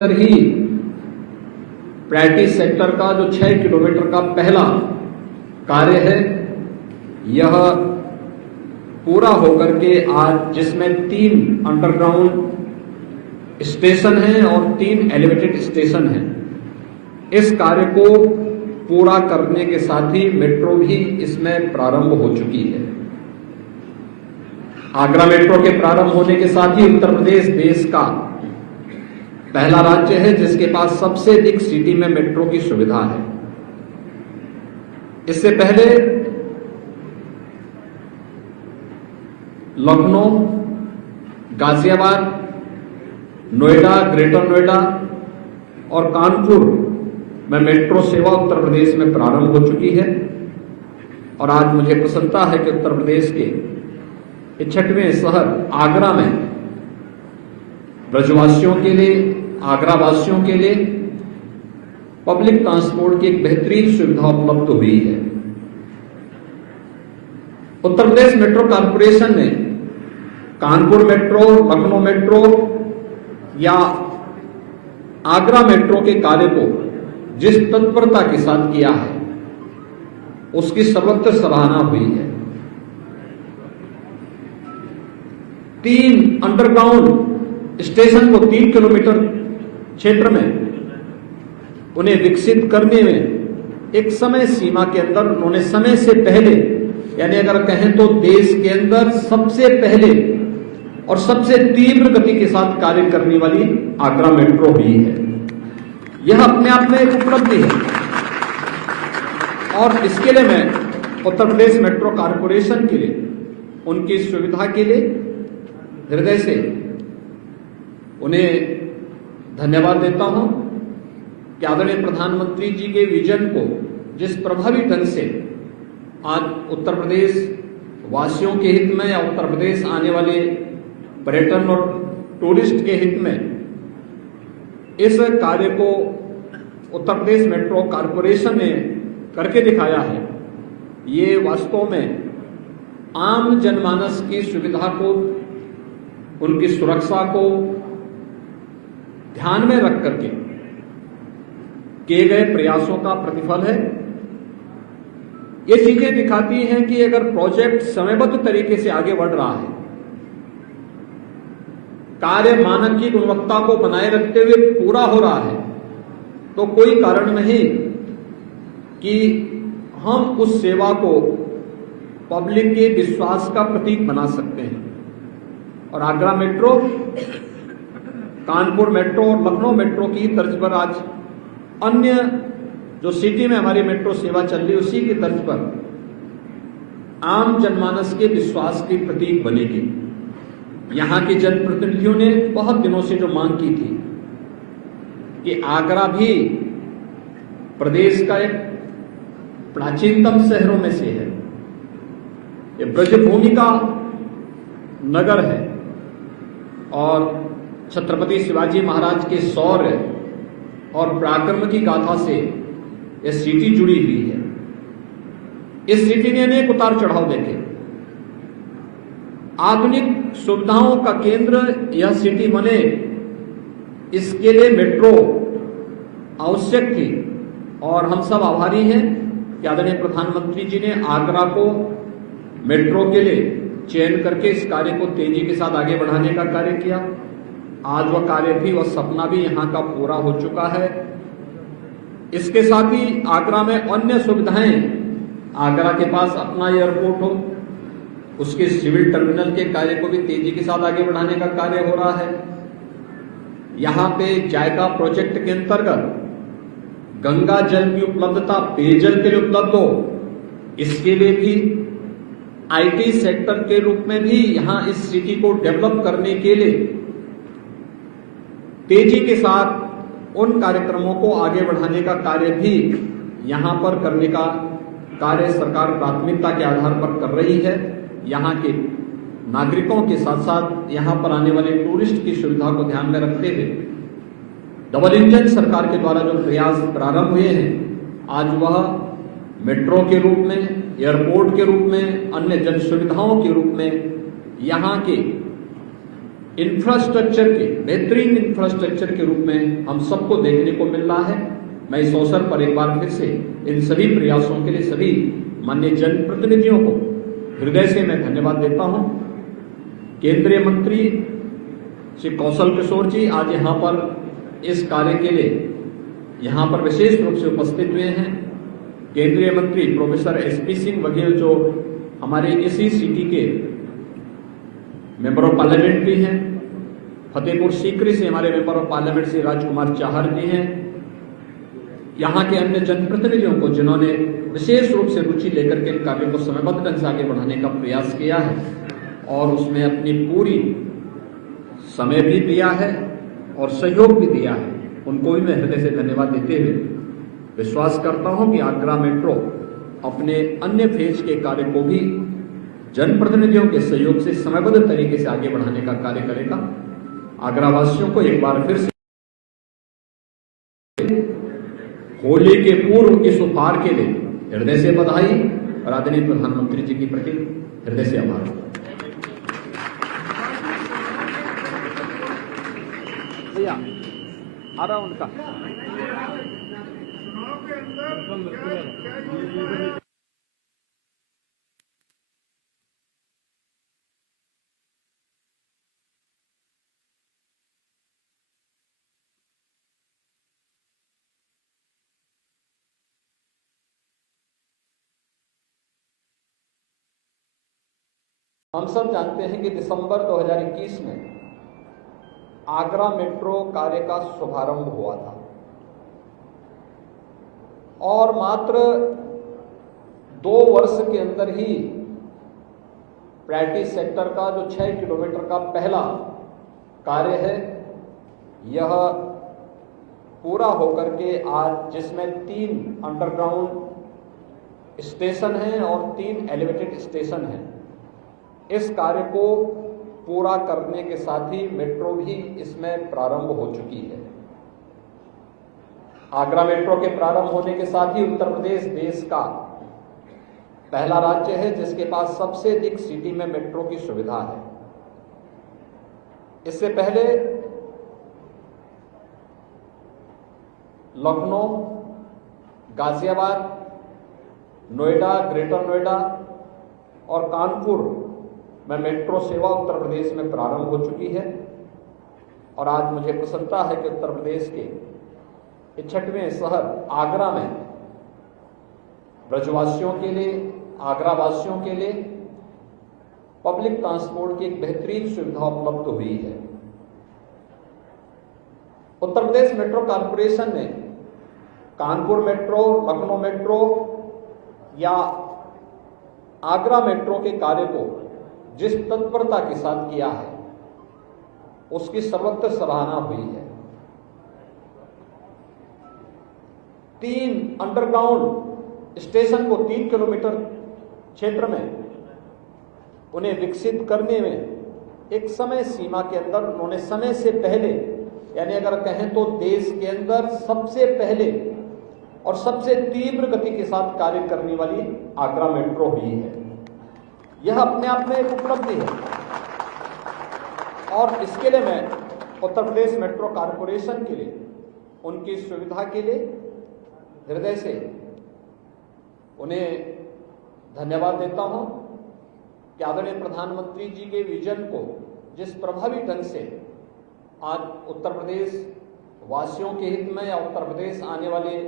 ही practice sector का जो 6 kilometre का पहला कार्य है, यह पूरा होकर के आज जिसमें 3 अंडरग्राउंड स्टेशन हैं और 3 एलिवेटेड स्टेशन हैं, इस कार्य को पूरा करने के साथ ही मेट्रो भी इसमें प्रारंभ हो चुकी है। आगरा मेट्रो के प्रारंभ होने के साथ ही उत्तर प्रदेश देश का पहला राज्य है जिसके पास सबसे अधिक सिटी में मेट्रो की सुविधा है। इससे पहले लखनऊ, गाजियाबाद, नोएडा, ग्रेटर नोएडा और कानपुर में मेट्रो सेवा उत्तर प्रदेश में प्रारंभ हो चुकी है। और आज मुझे प्रसन्नता है कि उत्तर प्रदेश के 66वें शहर आगरा में ब्रजवासियों के लिए, आगरा वासियों के लिए पब्लिक ट्रांसपोर्ट की एक बेहतरीन सुविधा उपलब्ध हुई है। उत्तर प्रदेश मेट्रो कॉर्पोरेशन ने कानपुर मेट्रो, लखनऊ मेट्रो या आगरा मेट्रो के कार्य को जिस तत्परता के साथ किया है, उसकी सर्वत्र सराहना हुई है। 3 अंडरग्राउंड स्टेशन को 3 किलोमीटर क्षेत्र में उन्हें विकसित करने में एक समय सीमा के अंदर उन्होंने समय से पहले, यानी अगर कहें तो देश के अंदर सबसे पहले और सबसे तीव्र गति के साथ कार्य करने वाली आगरा मेट्रो भी है। यह अपने आप में एक उपलब्धि है और इसके लिए मैं उत्तर प्रदेश मेट्रो कॉर्पोरेशन के लिए, उनकी सुविधा के लिए हृदय से उन्हें धन्यवाद देता हूं कि आदरणीय प्रधानमंत्री जी के विजन को जिस प्रभावी ढंग से आज उत्तर प्रदेश वासियों के हित में या उत्तर प्रदेश आने वाले पर्यटन और टूरिस्ट के हित में इस कार्य को उत्तर प्रदेश मेट्रो कॉर्पोरेशन ने करके दिखाया है, ये वास्तव में आम जनमानस की सुविधा को, उनकी सुरक्षा को ध्यान में रख करके किए गए प्रयासों का प्रतिफल है। ये चीजें दिखाती हैं कि अगर प्रोजेक्ट समयबद्ध तरीके से आगे बढ़ रहा है, कार्य मानक की गुणवत्ता को बनाए रखते हुए पूरा हो रहा है, तो कोई कारण नहीं कि हम उस सेवा को पब्लिक के विश्वास का प्रतीक बना सकते हैं। और आगरा मेट्रो, कानपुर मेट्रो और लखनऊ मेट्रो की तर्ज पर आज अन्य जो सिटी में हमारी मेट्रो सेवा चल रही है, उसी की तर्ज पर आम जनमानस के विश्वास की प्रतीक बनेगी। यहां के जनप्रतिनिधियों ने बहुत दिनों से जो मांग की थी कि आगरा भी प्रदेश का एक प्राचीनतम शहरों में से है, ये ब्रजभूमि का नगर है और छत्रपति शिवाजी महाराज के शौर्य और पराक्रम की गाथा से यह सिटी जुड़ी हुई है। इस सिटी ने अनेक उतार चढ़ाव देखे। आधुनिक सुविधाओं का केंद्र यह सिटी बने, इसके लिए मेट्रो आवश्यक थी और हम सब आभारी हैं कि आदरणीय प्रधानमंत्री जी ने आगरा को मेट्रो के लिए चयन करके इस कार्य को तेजी के साथ आगे बढ़ाने का कार्य किया। आज वह कार्य भी, वह सपना भी यहां का पूरा हो चुका है। इसके साथ ही आगरा में अन्य सुविधाएं, आगरा के पास अपना एयरपोर्ट हो, उसके सिविल टर्मिनल के कार्य को भी तेजी के साथ आगे बढ़ाने का कार्य हो रहा है। यहां पे जायका प्रोजेक्ट के अंतर्गत गंगा जल की उपलब्धता पेयजल के लिए उपलब्ध हो, इसके लिए भी आईटी सेक्टर के रूप में भी यहां इस सिटी को डेवलप करने के लिए तेजी के साथ उन कार्यक्रमों को आगे बढ़ाने का कार्य भी यहां पर करने का कार्य सरकार प्राथमिकता के आधार पर कर रही है। यहां के नागरिकों के साथ साथ यहां पर आने वाले टूरिस्ट की सुविधा को ध्यान में रखते हुए डबल इंजन सरकार के द्वारा जो प्रयास प्रारंभ हुए हैं, आज वह मेट्रो के रूप में, एयरपोर्ट के रूप में, अन्य जन सुविधाओं के रूप में यहां के इंफ्रास्ट्रक्चर के बेहतरीन इंफ्रास्ट्रक्चर के रूप में हम सबको देखने को मिल रहा है। मैं इस अवसर पर एक बार फिर से इन सभी प्रयासों के लिए सभी माननीय जनप्रतिनिधियों को हृदय से मैं धन्यवाद देता हूं। केंद्रीय मंत्री श्री कौशल किशोर जी आज यहाँ पर इस कार्य के लिए यहाँ पर विशेष रूप से उपस्थित हुए हैं। केंद्रीय मंत्री प्रोफेसर एसपी सिंह वघेल जो हमारे इसी सिटी के मेंबर ऑफ पार्लियामेंट भी हैं, फतेहपुर सीकरी से हमारे member of parliament Shri Rajkumar Chahar जी हैं, यहाँ के अन्य जनप्रतिनिधियों को जिन्होंने विशेष रूप से रुचि लेकर के कार्य को समयबद्ध ढंग से आगे बढ़ाने का प्रयास किया है और उसमें अपनी पूरी समय भी दिया है और सहयोग भी दिया है, उनको भी मैं हृदय से धन्यवाद देते हुए विश्वास करता हूं कि आगरा मेट्रो अपने अन्य फेज के कार्य को भी जनप्रतिनिधियों के सहयोग से समयबद्ध तरीके से आगे बढ़ाने का कार्य करेगा। आगरा वासियों को एक बार फिर से होली के पूर्व इस उपहार के लिए हृदय से बधाई और आदरणीय प्रधानमंत्री जी की प्रति हृदय से आभार। भैया आ रहा उनका हम सब जानते हैं कि दिसंबर 2021 में आगरा मेट्रो कार्य का शुभारंभ हुआ था और मात्र 2 वर्ष के अंदर ही प्रायोरिटी सेक्टर का जो 6 किलोमीटर का पहला कार्य है यह पूरा होकर के आज जिसमें 3 अंडरग्राउंड स्टेशन हैं और 3 एलिवेटेड स्टेशन हैं, इस कार्य को पूरा करने के साथ ही मेट्रो भी इसमें प्रारंभ हो चुकी है। आगरा मेट्रो के प्रारंभ होने के साथ ही उत्तर प्रदेश देश का पहला राज्य है जिसके पास सबसे अधिक सिटी में मेट्रो की सुविधा है। इससे पहले लखनऊ, गाजियाबाद, नोएडा, ग्रेटर नोएडा और कानपुर में मेट्रो सेवा उत्तर प्रदेश में प्रारंभ हो चुकी है और आज मुझे प्रसन्नता है कि उत्तर प्रदेश के 66वें शहर आगरा में ब्रजवासियों के लिए, आगरा वासियों के लिए पब्लिक ट्रांसपोर्ट की एक बेहतरीन सुविधा उपलब्ध हुई है। उत्तर प्रदेश मेट्रो कॉर्पोरेशन ने कानपुर मेट्रो, लखनऊ मेट्रो या आगरा मेट्रो के कार्य को जिस तत्परता के साथ किया है उसकी सर्वत्र सराहना हुई है। 3 अंडरग्राउंड स्टेशन को 3 किलोमीटर क्षेत्र में उन्हें विकसित करने में एक समय सीमा के अंदर उन्होंने समय से पहले, यानी अगर कहें तो देश के अंदर सबसे पहले और सबसे तीव्र गति के साथ कार्य करने वाली आगरा मेट्रो हुई है। यह अपने आप में एक उपलब्धि है और इसके लिए मैं उत्तर प्रदेश मेट्रो कॉर्पोरेशन के लिए, उनकी सुविधा के लिए हृदय से उन्हें धन्यवाद देता हूं कि आदरणीय प्रधानमंत्री जी के विजन को जिस प्रभावी ढंग से आज उत्तर प्रदेश वासियों के हित में या उत्तर प्रदेश आने वाले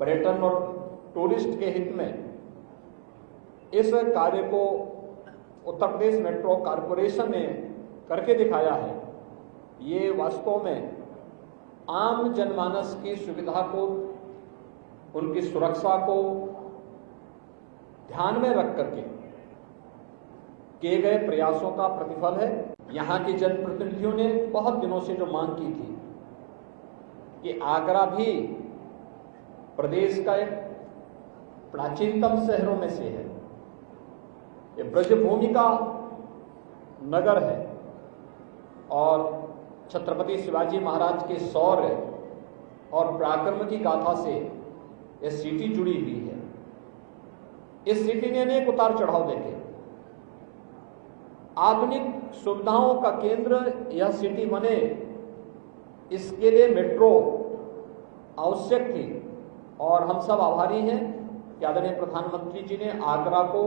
पर्यटन और टूरिस्ट के हित में इस कार्य को उत्तर प्रदेश मेट्रो कॉर्पोरेशन ने करके दिखाया है, ये वास्तव में आम जनमानस की सुविधा को, उनकी सुरक्षा को ध्यान में रख करके किए गए प्रयासों का प्रतिफल है। यहाँ के जनप्रतिनिधियों ने बहुत दिनों से जो मांग की थी कि आगरा भी प्रदेश का एक प्राचीनतम शहरों में से है, ये ब्रजभूमि का नगर है और छत्रपति शिवाजी महाराज के शौर्य और पराक्रम की गाथा से यह सिटी जुड़ी हुई है। इस सिटी ने अनेक उतार चढ़ाव देखे, आधुनिक सुविधाओं का केंद्र यह सिटी बने, इसके लिए मेट्रो आवश्यक थी और हम सब आभारी हैं कि आदरणीय प्रधानमंत्री जी ने आगरा को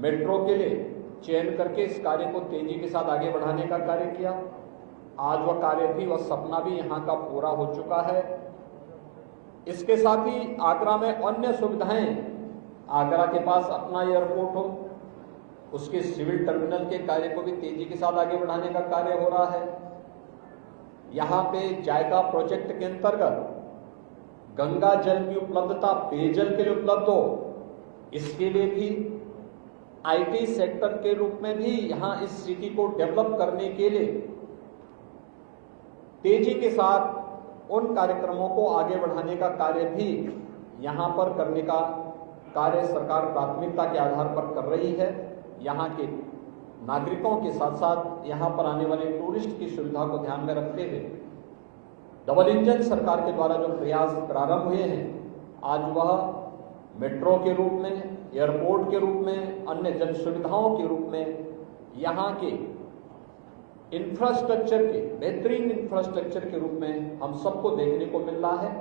मेट्रो के लिए चयन करके इस कार्य को तेजी के साथ आगे बढ़ाने का कार्य किया। आज वह कार्य भी, वह सपना भी यहां का पूरा हो चुका है। इसके साथ ही आगरा में अन्य सुविधाएं, आगरा के पास अपना एयरपोर्ट हो, उसके सिविल टर्मिनल के कार्य को भी तेजी के साथ आगे बढ़ाने का कार्य हो रहा है। यहां पे जायका प्रोजेक्ट के अंतर्गत गंगा जल की उपलब्धता पेयजल के लिए उपलब्ध हो, इसके लिए भी आईटी सेक्टर के रूप में भी यहां इस सिटी को डेवलप करने के लिए तेजी के साथ उन कार्यक्रमों को आगे बढ़ाने का कार्य भी यहां पर करने का कार्य सरकार प्राथमिकता के आधार पर कर रही है। यहां के नागरिकों के साथ साथ यहां पर आने वाले टूरिस्ट की सुविधा को ध्यान में रखते हुए डबल इंजन सरकार के द्वारा जो प्रयास प्रारंभ हुए हैं, आज वह मेट्रो के रूप में, एयरपोर्ट के रूप में, अन्य जन सुविधाओं के रूप में यहां के इंफ्रास्ट्रक्चर के, बेहतरीन इंफ्रास्ट्रक्चर के रूप में हम सबको देखने को मिल रहा है।